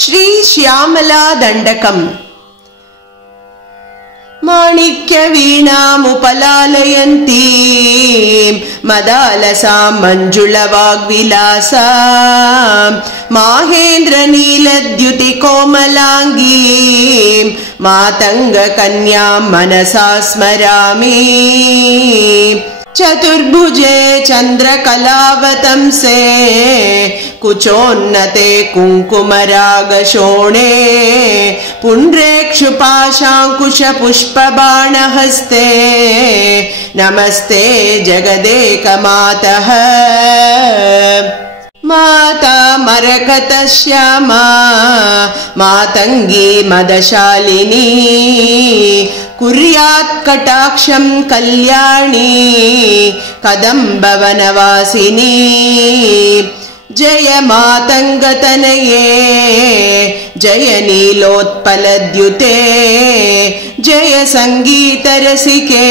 श्री श्यामला दण्डकम् माणिक्य वीणामुपलालयन्तीं मदालसां मञ्जुलवाग्विलासां माहेन्द्र नीलद्युति कोमलाङ्गीं मातङ्गकन्यां मनसा स्मरामि चतुर्भुजे चन्द्रकलावतंसे कुचोन्नते कुङ्कुमरागशोणे पुण्ड्रेक्षुपाशाङ्कुश पुष्पबाणहस्ते नमस्ते जगदेकमातः माता मरकतश्यामा मातङ्गी मदशालिनी कुर्यात् कटाक्षं कल्याणी कदम्बवनवासिनी जय मातङ्गतनये जय नीलोत्पलद्युते जय सङ्गीतरसिके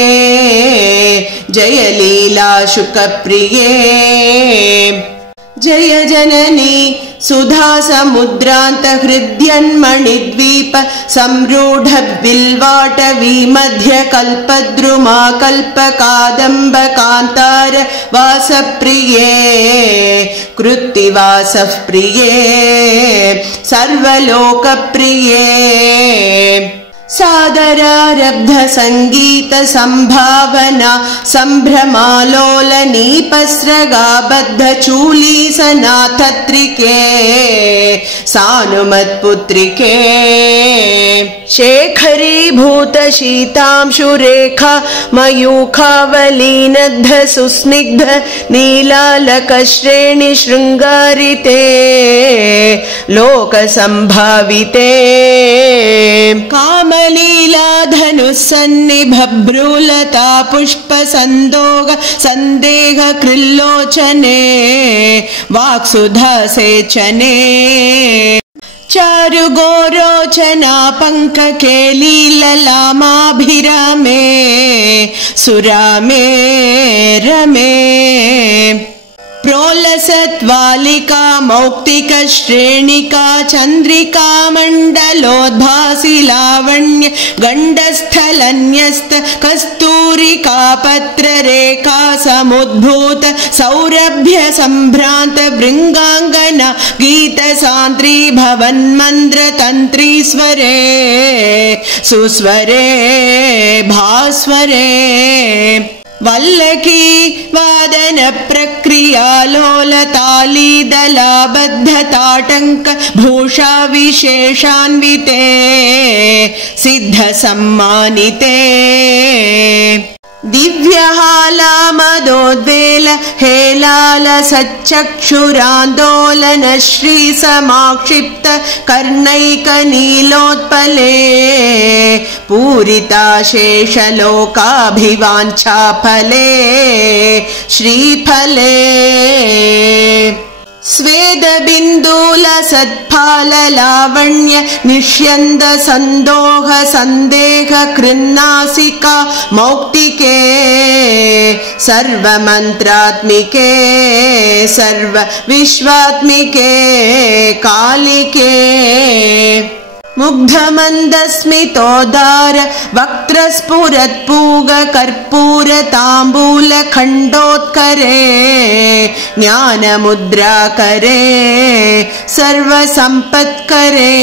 जय लीलाशुकप्रिये जय जननी सुधा समुद्रान्त हृद्यन्मणिद्वीप संरूढ बिल्वाटवी मध्य कल्पद्रुमा कल्पकादम्ब कान्तार वासप्रिये कृत्तिवासः प्रिये सर्वलोकप्रिये सादरारब्ध संगीत संभावना संभ्रमालोलनीपस्रगाबद्ध चूलीसनाथत्रिके सानुमत्पुत्रिके शेखरीभूत शीतांशुरेखा मयूखावलीनद्ध सुस्निग्ध नीलालकश्रेणि शृङ्गारिते लोकसंभाविते कामलीलाधनुस्सन्निभभ्रूलता पुष्पसन्दोग सन्देह कृल्लोचने वाक्सुधासेचने चारुगोरोचना पङ्ककेलीललामाभिरामे सुरामे रमे प्रोलसत्वालिका मौक्तिक श्रेणिका चन्द्रिका मण्डलोद्भासि लावण्य गण्डस्थलन्यस्त कस्तूरिका पत्ररेखा समुद्भूत सौरभ्य सम्भ्रान्त भृङ्गाङ्गना गीतसान्द्री भवन्मन्द्र तन्त्री स्वरे सुस्वरे भास्वरे वल्लकी वादन प्रक्रियालोलतालीदलाबद्ध ताटङ्क भूषा विशेषान्विते सिद्ध सम्मानिते दिव्यहालामदोद्वेल हेलाल सच्चक्षुरान्दोलन श्री समाक्षिप्त कर्णैकनीलोत्पले पूरिता शेषलोकाभिवाञ्छाफले श्रीफले स्वेदबिन्दूल सत्फाल लावण्य निष्यन्द सन्दोह सन्देह कृन्नासिका मौक्तिके सर्वमन्त्रात्मिके सर्वविश्वात्मिके कालिके मुग्धमन्दस्मितोदार वक्त्रस्फुरत्पूग कर्पूर ताम्बूल खण्डोत्करे ज्ञानमुद्राकरे सर्वसम्पत्करे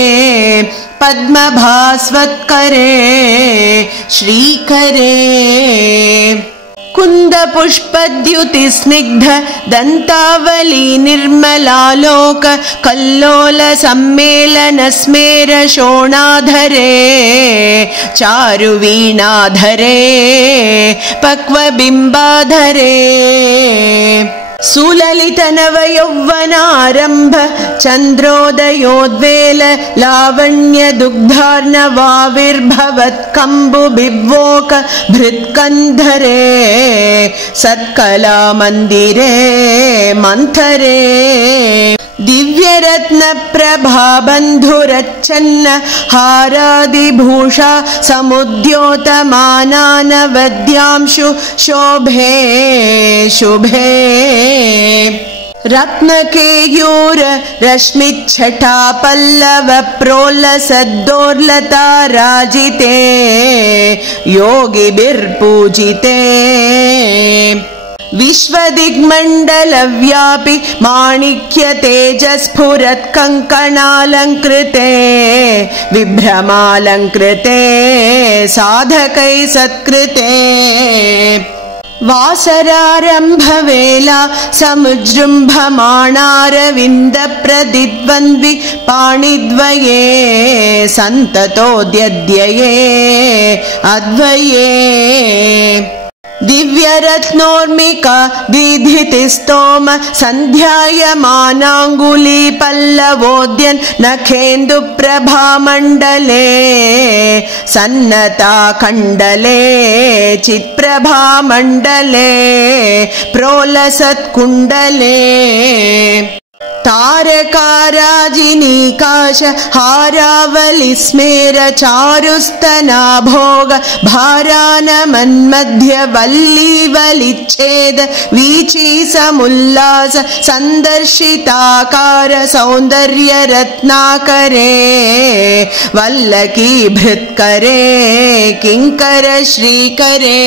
पद्मभास्वत्करे श्रीकरे कुन्द पुष्पद्युति स्निग्ध दन्तावली निर्मलालोक कल्लोल सम्मेलन स्मेर शोणाधरे चारुवीणाधरे पक्वबिम्बाधरे सुललित नवयौवनारम्भ चन्द्रोदयोद्वेल लावण्य दुग्धार्णवाविर्भवत्कम्बुबिभ्वोक भृत्कन्धरे सत्कला मन्दिरे मन्थरे दिव्यरत्न प्रभा बन्धुरच्छन्न हारादिभूषा समुद्योतमानानवद्यांशु शोभे शुभे रत्नकेयूर रश्मिच्छटा पल्लव प्रोल्लसद्दोर्लता राजिते योगिभिर्पूजिते विश्वदिग्मण्डलव्यापि माणिक्य तेजस्फुरत् कङ्कणालङ्कृते विभ्रमालङ्कृते साधकै सत्कृते वासरारम्भवेला समुजृम्भमाणारविन्दप्रतिद्वन्द्वि पाणिद्वये सन्ततोऽद्यद्वये अद्वये दिव्यरत्नोर्मिका दीधितिस्तोम सन्ध्यायमानाङ्गुली पल्लवोद्यन् नखेन्दुप्रभामण्डले सन्नताखण्डले चित्प्रभामण्डले प्रोलसत्कुण्डले तारकाराजिनीकाश हारावलिस्मेर चारुस्तनाभोग भारानमन्मध्यवल्लीवलिच्छेद वीची समुल्लास सन्दर्शिताकार सौन्दर्यरत्नाकरे वल्लकीभृत्करे किङ्कर श्रीकरे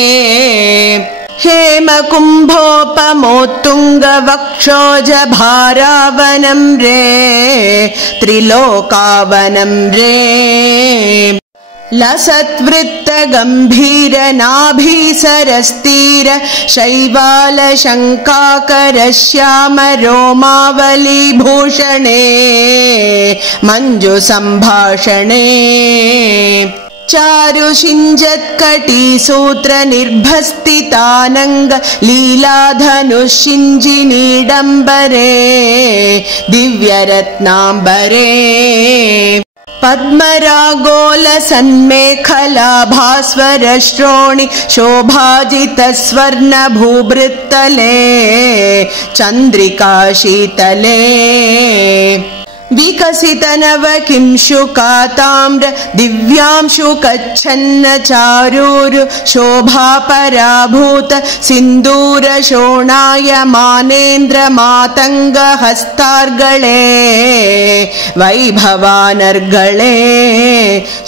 हेमकुम्भोपमोत्तुङ्गवक्षोज भारावनं रे त्रिलोकावनं रे लसत्वृत्तगम्भीर नाभीसरस्तीर शैवालशङ्काकर श्याम रोमावलीभूषणे मञ्जुसम्भाषणे चारुषिञ्जत्कटीसूत्र निर्भस्तितानङ्ग लीलाधनुषिञ्जिनीडम्बरे दिव्यरत्नाम्बरे पद्मरागोलसन्मेखलाभास्वरश्रोणि शोभाजितस्वर्णभूभृत्तले चन्द्रिकाशीतले विकसितनवकिंशुकाताम्र दिव्यांशुकच्छन्न चारूरु शोभापराभूत सिन्दूरशोणायमानेन्द्र मातङ्गहस्तार्गळे वैभवानर्गळे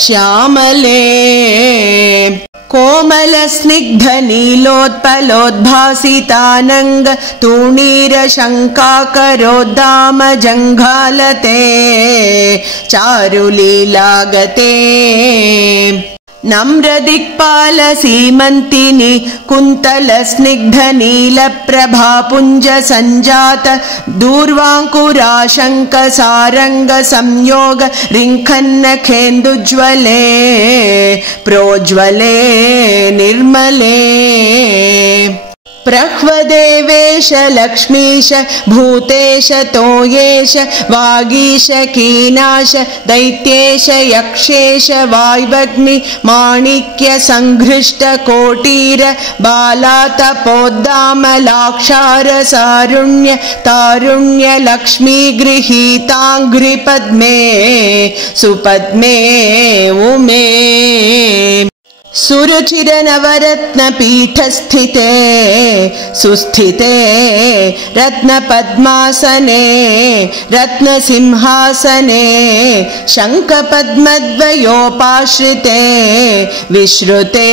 श्यामले कोमल स्निग्ध नीलोत्पलोद्भासितानङ्ग तूणीर शङ्काकरोद्दाम जङ्घालते चारुलीलागते नम्रदिक्पाल सीमन्तिनि कुन्तल स्निग्ध नीलप्रभापुञ्ज सञ्जात दूर्वाङ्कुराशङ्क सारङ्ग संयोग रिङ्खन्नखेन्दुज्वले प्रोज्वले निर्मले प्रह्वदेवेश लक्ष्मीश भूतेश तोयेश वागीश कीनाश दैत्येश यक्षेश वाय्वग्नि माणिक्य संघृष्ट कोटीर बालातपोद्दामलाक्षार सारुण्य तारुण्य लक्ष्मी गृहीताङ्घ्रिपद्मे सुपद्मे उमे सुरुचिर नवरत्नपीठस्थिते सुस्थिते रत्नपद्मासने रत्नसिंहासने शङ्खपद्मद्वयोपाश्रिते विश्रुते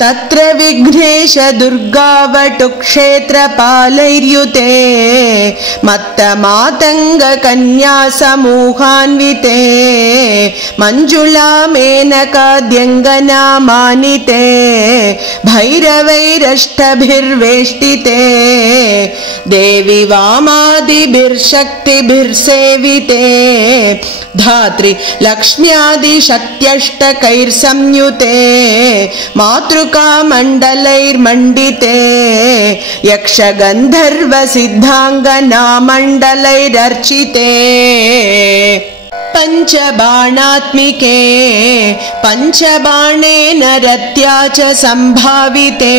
तत्र विघ्नेश दुर्गावटुक्षेत्रपालैर्युते मत्तमातङ्ग कन्या समूहान्विते मञ्जुला मेनकाद्यङ्गना मानिते भैरवैरष्टभिर्वेष्टिते देवी वामादिभिर्शक्तिभिर्सेविते धात्री लक्ष्म्यादिशक्त्यष्टकैर्संयुते मातृकामण्डलैर्मण्डिते यक्षगन्धर्वसिद्धाङ्गनामण्डलैरर्चिते पञ्चबाणात्मिके पञ्चबाणेन रत्या च सम्भाविते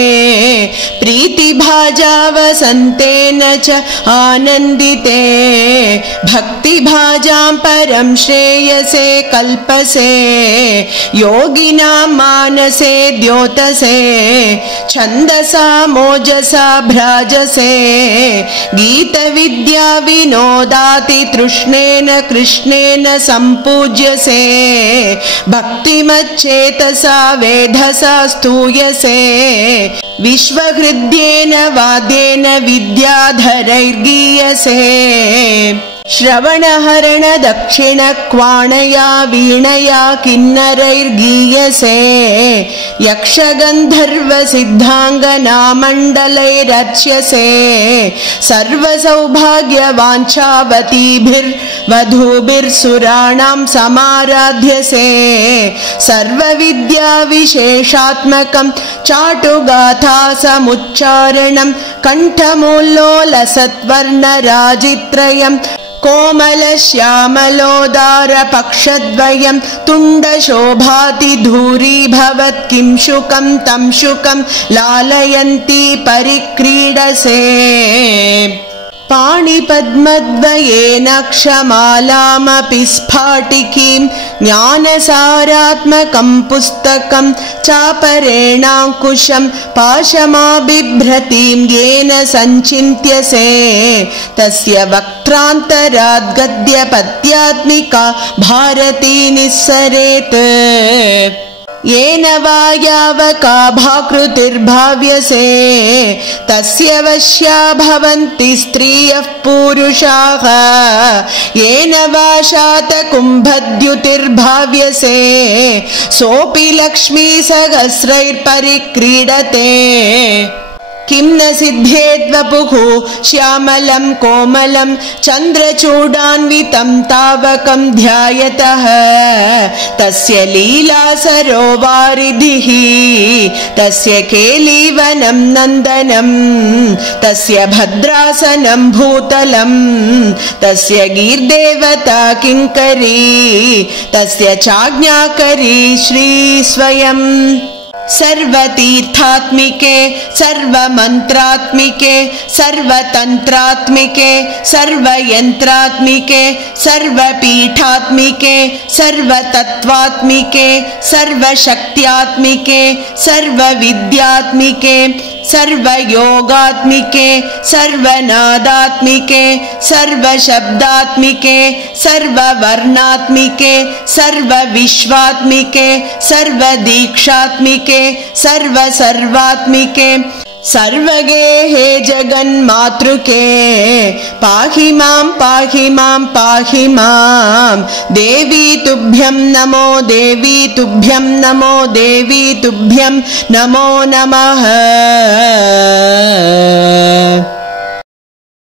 प्रीतिभाजावसन्तेन च आनन्दिते भक्त भक्तिभाजां परं श्रेयसे कल्पसे योगिनां मानसे द्योतसे छन्दसा मोजसा भ्राजसे गीतविद्या विनोदाति तृष्णेन कृष्णेन सम्पूज्यसे भक्तिमच्चेतसा वेधसा स्तूयसे विश्वहृद्येन वाद्येन विद्याधरैर्गीयसे श्रवणहरण दक्षिण क्वाणया वीणया किन्नरैर्गीयसे यक्षगन्धर्व सिद्धाङ्गनामण्डलैरर्च्यसे सर्वसौभाग्यवाञ्छावतीभिर्वधूभिर्सुराणां समाराध्यसे सर्वविद्याविशेषात्मकं चाटुगाथा समुच्चारणं कण्ठमूल्लोलसत्वर्णराजित्रयम् कोमलश्यामलोदारपक्षद्वयं तुण्डशोभाति धूरीभवत् किं शुकं तं शुकं लालयन्ती परिक्रीडसे पाणिपद्मद्वयेन क्षमालामपि स्फाटिकीं ज्ञानसारात्मकं पुस्तकं चापरेणाङ्कुशं पाशमाबिभ्रतीं येन सञ्चिन्त्यसे तस्य वक्त्रान्तराद् गद्यपद्यात्मिका भारती निस्सरेत् येन वा यावकाभाकृतिर्भाव्यसे तस्य वश्या भवन्ति स्त्रियः पुरुषाः येन वा शातकुम्भद्युतिर्भाव्यसे सोऽपि लक्ष्मीसहस्रैर्परिक्रीडते किं न सिद्धेद्वपुः श्यामलं कोमलं चन्द्रचूडान्वितं तावकं ध्यायतः तस्य लीलासरोवारिधिः तस्य केलीवनं नन्दनं तस्य भद्रासनं भूतलं तस्य गीर्देवता किङ्करी तस्य चाज्ञाकरी श्री स्वयं सर्वतीर्थात्मिके सर्वमन्त्रात्मिके सर्वतन्त्रात्मिके सर्वयन्त्रात्मिके सर्वपीठात्मिके सर्वतत्त्वात्मिके सर्वशक्त्यात्मिके सर्वविद्यात्मिके सर्वयोगात्मिके सर्वनादात्मिके सर्वशब्दात्मिके सर्ववर्णात्मिके सर्वविश्वात्मिके सर्वदीक्षात्मिके सर्वसर्वात्मिके सर्वगेहे जगन्मातृके पाहि मां पाहि मां पाहि मां देवी तुभ्यं नमो देवी तुभ्यं नमो देवी तुभ्यं नमो नमः।